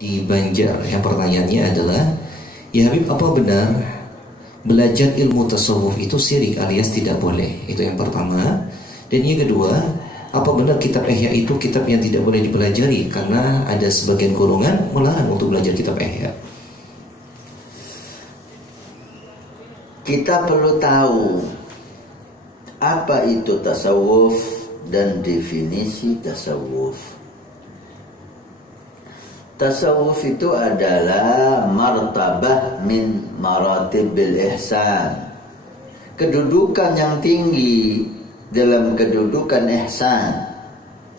Di Banjar, yang pertanyaannya adalah, ya Habib, apa benar belajar ilmu tasawuf itu syirik alias tidak boleh? Itu yang pertama. Dan yang kedua, apa benar kitab Ihya itu kitab yang tidak boleh dipelajari karena ada sebagian golongan melarang untuk belajar kitab Ihya? Kita perlu tahu apa itu tasawuf dan definisi tasawuf. Tasawuf itu adalah martabah min maratibil ihsan, kedudukan yang tinggi dalam kedudukan ihsan.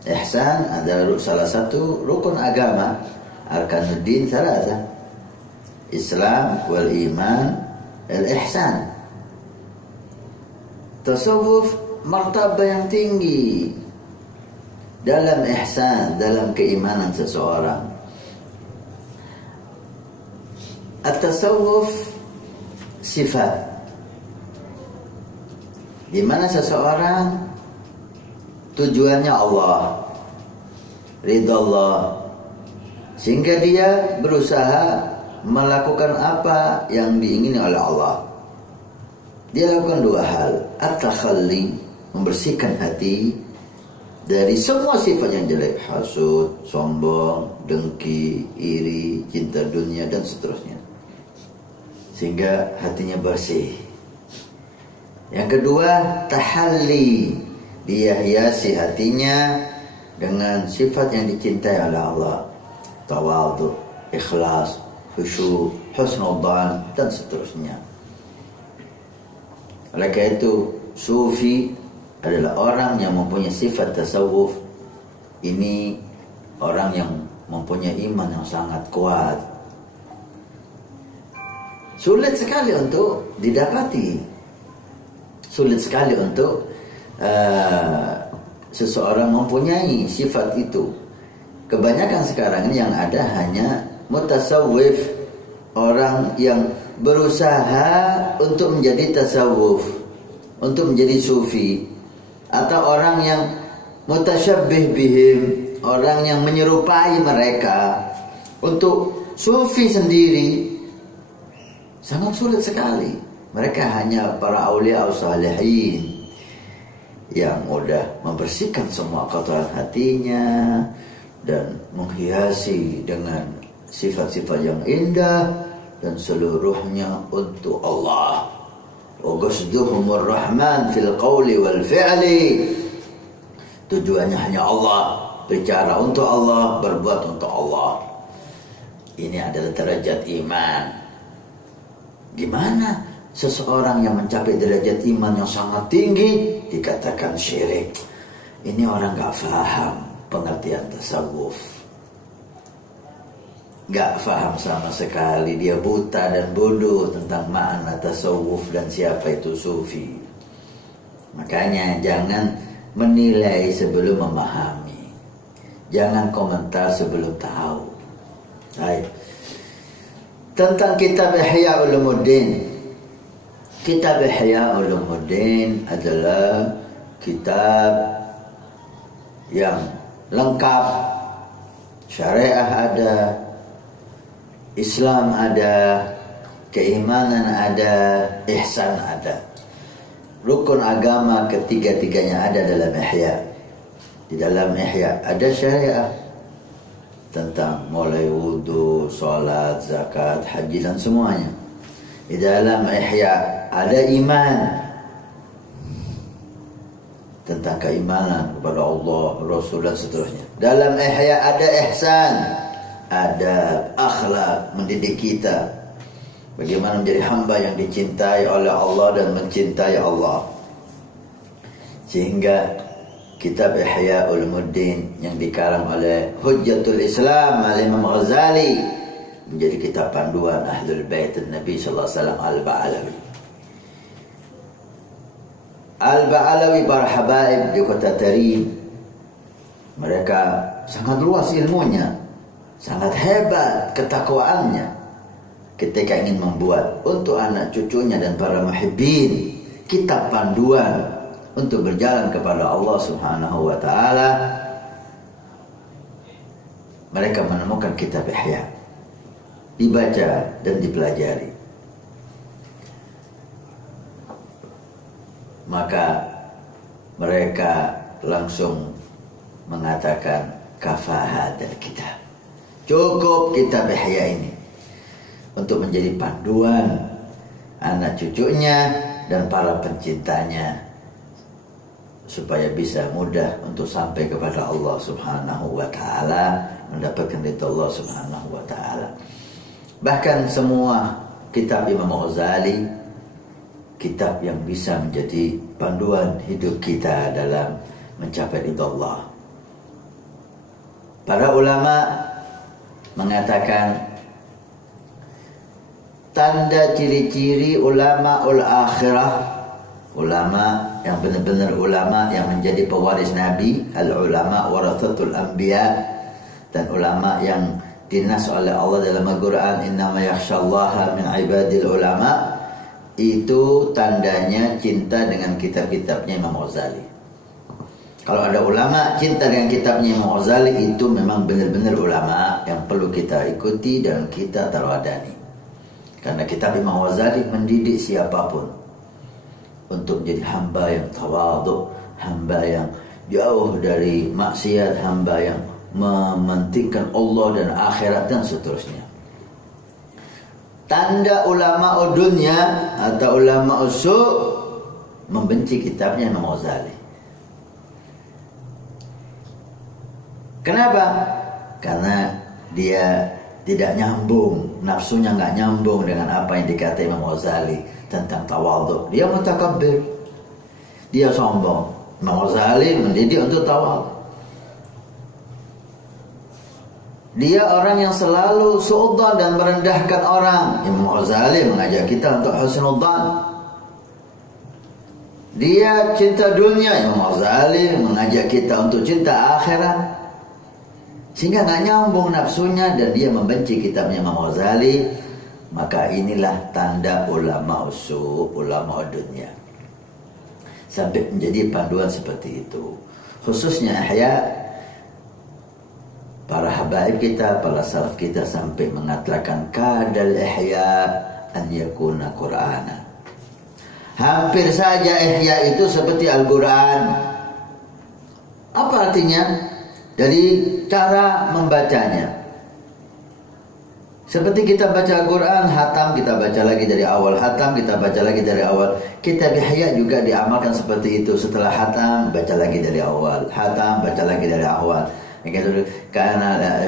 Ihsan adalah salah satu rukun agama, arkanuddin salasa, Islam wal iman al ihsan. Tasawuf martabah yang tinggi dalam ihsan, dalam keimanan seseorang. At-tasawuf sifat, di mana seseorang tujuannya Allah, ridha Allah, sehingga dia berusaha melakukan apa yang diingini oleh Allah. Dia lakukan dua hal: at-takhalli, membersihkan hati dari semua sifat yang jelek, hasud, sombong, dengki, iri, cinta dunia, dan seterusnya, sehingga hatinya bersih. Yang kedua, tahalli, dia hiasi hatinya dengan sifat yang dicintai oleh Allah: tawadhu, ikhlas, khusyuk, husnudzan, dan seterusnya. Oleh karena itu, sufi adalah orang yang mempunyai sifat tasawuf. Ini orang yang mempunyai iman yang sangat kuat. Sulit sekali untuk didapati, sulit sekali untuk seseorang mempunyai sifat itu. Kebanyakan sekarang ini yang ada hanya mutasawwif, orang yang berusaha untuk menjadi tasawuf, untuk menjadi sufi, atau orang yang mutasyabbih bihim, orang yang menyerupai mereka. Untuk sufi sendiri sangat sulit sekali. Mereka hanya para aulia salihin yang mudah membersihkan semua kotoran hatinya dan menghiasi dengan sifat-sifat yang indah, dan seluruhnya untuk Allah. Wa qasduhumur rahman fil qawli wal fi'li, tujuannya hanya Allah, bicara untuk Allah, berbuat untuk Allah. Ini adalah derajat iman. Gimana seseorang yang mencapai derajat iman yang sangat tinggi dikatakan syirik? Ini orang gak faham pengertian tasawuf, gak faham sama sekali. Dia buta dan bodoh tentang makna tasawuf dan siapa itu sufi. Makanya jangan menilai sebelum memahami, jangan komentar sebelum tahu. Baik. Tentang kitab Ihya Ulumuddin. Kitab Ihya Ulumuddin adalah kitab yang lengkap. Syariah ada, Islam ada, keimanan ada, ihsan ada. Rukun agama ketiga-tiganya ada dalam Ihya. Di dalam Ihya ada syariah tentang mulai wudu, salat, zakat, haji, dan semuanya. Di dalam Ihya ada iman, tentang keimanan kepada Allah, Rasul, dan seterusnya. Dalam Ihya ada ihsan, ada akhlak, mendidik kita bagaimana menjadi hamba yang dicintai oleh Allah dan mencintai Allah. Sehingga kitab Ihya Ulumuddin yang dikarang oleh Hujjatul Islam Al-Imam Ghazali menjadi kitab panduan Ahlul Bait Nabi sallallahu alaihi wasallam. Al-Ba'alawi, Al-Ba'alawi para habaib di kota Tarim, mereka sangat luas ilmunya, sangat hebat ketakwaannya. Ketika ingin membuat untuk anak cucunya dan para muhibbin kitab panduan untuk berjalan kepada Allah Subhanahu wa ta'ala, mereka menemukan kitab Ihya, dibaca dan dipelajari. Maka mereka langsung mengatakan kafah dan kitab, cukup kitab Ihya ini untuk menjadi panduan anak cucunya dan para pencintanya, supaya bisa mudah untuk sampai kepada Allah Subhanahu wa ta'ala, mendapatkan ridha Allah Subhanahu wa ta'ala. Bahkan semua kitab Imam Ghazali, kitab yang bisa menjadi panduan hidup kita dalam mencapai ridha Allah. Para ulama mengatakan tanda ciri-ciri ulama ul akhirah, ulama yang benar-benar ulama yang menjadi pewaris Nabi, al-ulama warathatul anbiya, dan ulama yang dinas oleh Allah dalam Al-Quran, innama yakhshallaha min ibadil ulama, itu tandanya cinta dengan kitab-kitabnya Imam Ghazali. Kalau ada ulama cinta dengan kitabnya Imam Ghazali, itu memang benar-benar ulama yang perlu kita ikuti dan kita taladani. Karena kitab Imam Ghazali mendidik siapapun untuk menjadi hamba yang tawadhu, hamba yang jauh dari maksiat, hamba yang mementingkan Allah dan akhirat dan seterusnya. Tanda ulama dunia atau ulama usul membenci kitabnya Imam Ghazali. Kenapa? Karena dia tidak nyambung, nafsunya nggak nyambung dengan apa yang dikatakan Imam Ghazali tentang tawadhu. Dia mutakabbir, dia sombong. Imam Ghazali mendidik untuk tawadhu. Dia orang yang selalu suudzon dan merendahkan orang. Imam Ghazali mengajak kita untuk husnudzan. Dia cinta dunia, Imam Ghazali mengajak kita untuk cinta akhirat. Sehingga nggak nyambung nafsunya dan dia membenci kitabnya Imam Ghazali. Maka inilah tanda ulama usul, ulama dunia, sampai menjadi panduan seperti itu. Khususnya Ihya, para habaib kita, para salaf kita sampai mengatakan kadal Ihya an yakuna Qur'ana. Hampir saja Ihya itu seperti Al-Quran. Apa artinya? Dari cara membacanya, seperti kita baca Al-Quran, hatam kita baca lagi dari awal, hatam kita baca lagi dari awal. Kitab Ihya juga diamalkan seperti itu. Setelah hatam baca lagi dari awal, hatam baca lagi dari awal. Karena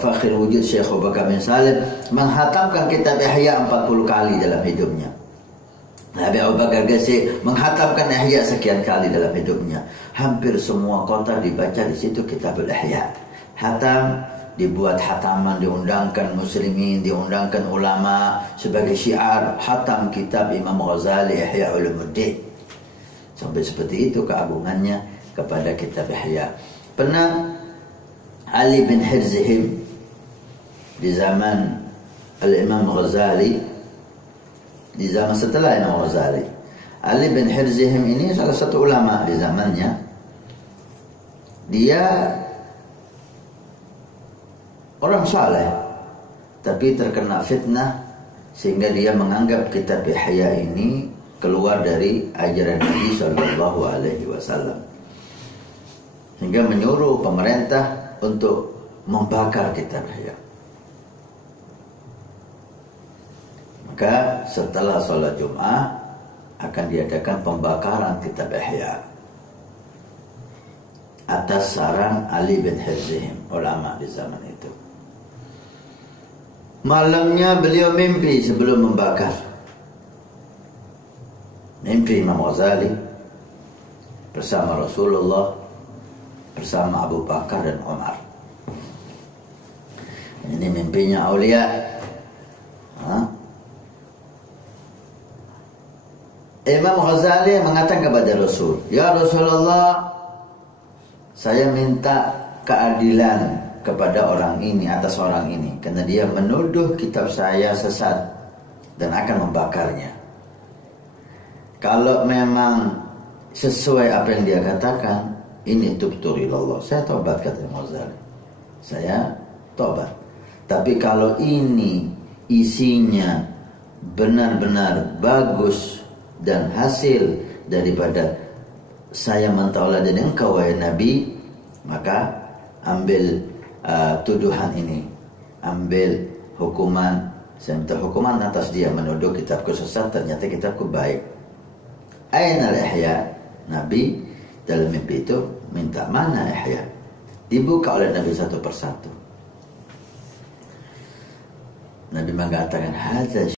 Fakhir Wujud Syekh Abu Bakar bin Salim menghatamkan kitab Ihya 40 kali dalam hidupnya. Nabi Abu Bakar Ghazi menghatamkan Ihya sekian kali dalam hidupnya. Hampir semua kota dibaca di situ kitab Ihya. Hatam, dibuat hataman, diundangkan muslimin, diundangkan ulama sebagai syiar, hatam kitab Imam Ghazali Ihya Ulumuddin. Sampai seperti itu keagungannya kepada kitab Ihya. Pernah Ali bin Hirzihim di zaman Al-Imam Ghazali, di zaman setelah Imam Ghazali, Ali bin Hirzihim ini salah satu ulama di zamannya. Dia orang saleh, tapi terkena fitnah sehingga dia menganggap kitab Ihya ini keluar dari ajaran Nabi Sallallahu Alaihi Wasallam, sehingga menyuruh pemerintah untuk membakar kitab Ihya. Maka setelah sholat Jum'ah akan diadakan pembakaran kitab Ihya atas saran Ali bin Hirzihim, ulama di zaman itu. Malamnya beliau mimpi sebelum membakar. Mimpi Imam Ghazali bersama Rasulullah, bersama Abu Bakar dan Umar. Ini mimpinya aulia. Imam Ghazali mengatakan kepada Rasul, "Ya Rasulullah, saya minta keadilan kepada orang ini, atas orang ini, karena dia menuduh kitab saya sesat dan akan membakarnya. Kalau memang sesuai apa yang dia katakan, ini tubtu ilallah, saya taubat," kata Imam Ghazali. Saya tobat. Tapi kalau ini isinya benar-benar bagus dan hasil daripada saya mentauladani engkau wahai Nabi, maka ambil tuduhan ini, ambil hukuman. Saya minta hukuman atas dia menuduh kitabku sesat, ternyata kitabku baik. Ainal ihya? Nabi dalam mimpi itu minta mana ihya? Dibuka oleh Nabi satu persatu. Nabi mengatakan hadza